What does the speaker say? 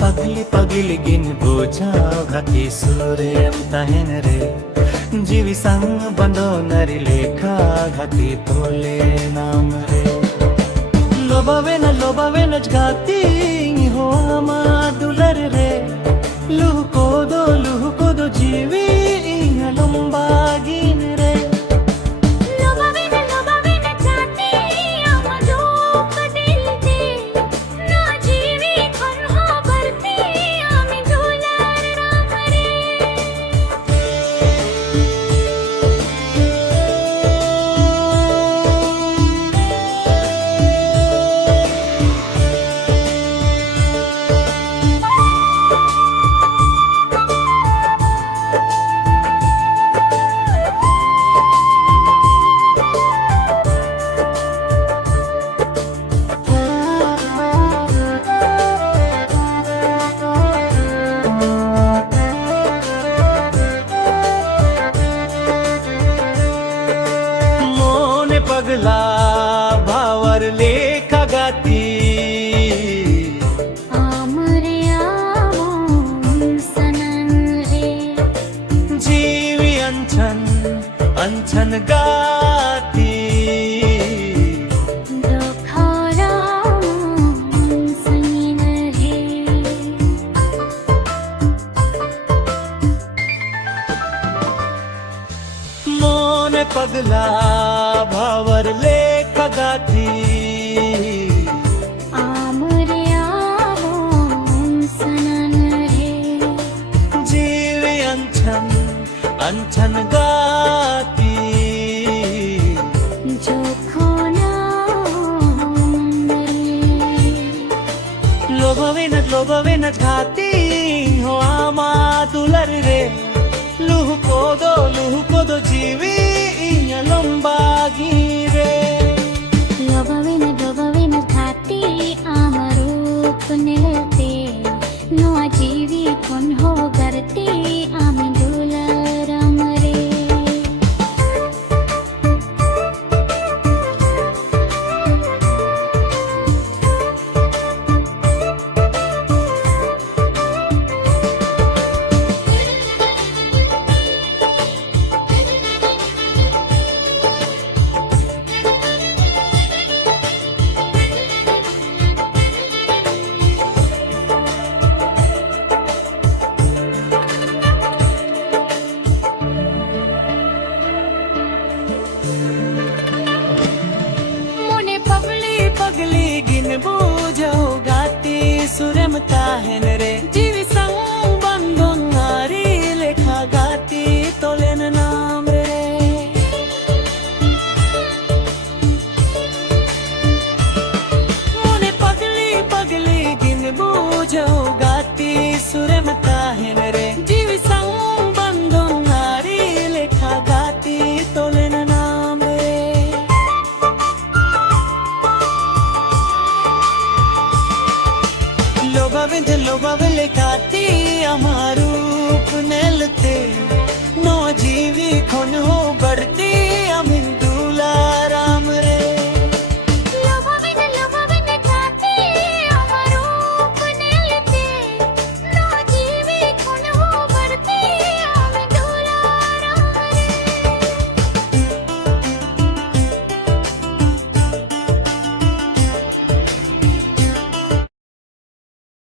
पगली पगली गिन बुझाओ घाटी सुरेम तहेन रे जीवी संग बंदो नरी लेखा घाटी तोले नाम रे लोबावे न घाती हो आमा दुलर रे लुको दो जीवी लंबा गिन रे पगला भावर लेखा गाती सनन रे जीवी अंछन गाती सनीन रे मोने पगला भावर लेखा गाती सनन रे जीवी अंछन गाती जो खोना लोभावे न घाती हो आमा दुलर रे लुको दो जीवी लंबा गिरे लोबावे न घाती आमरूप निलते नोआ जीवी कौन हो करते आमी दुलरम रे पगली गिन बुझो गाती सुरम ताहेन रे जीवी संग बंधो नारी लेखा गाती तोलेन नाम रे मोने पगली गिन बुझो गाती सुरम ताहेन रे जीवी संग बंधो नारी लेखा गाती तोलेन नाम रे लोबावे लेखा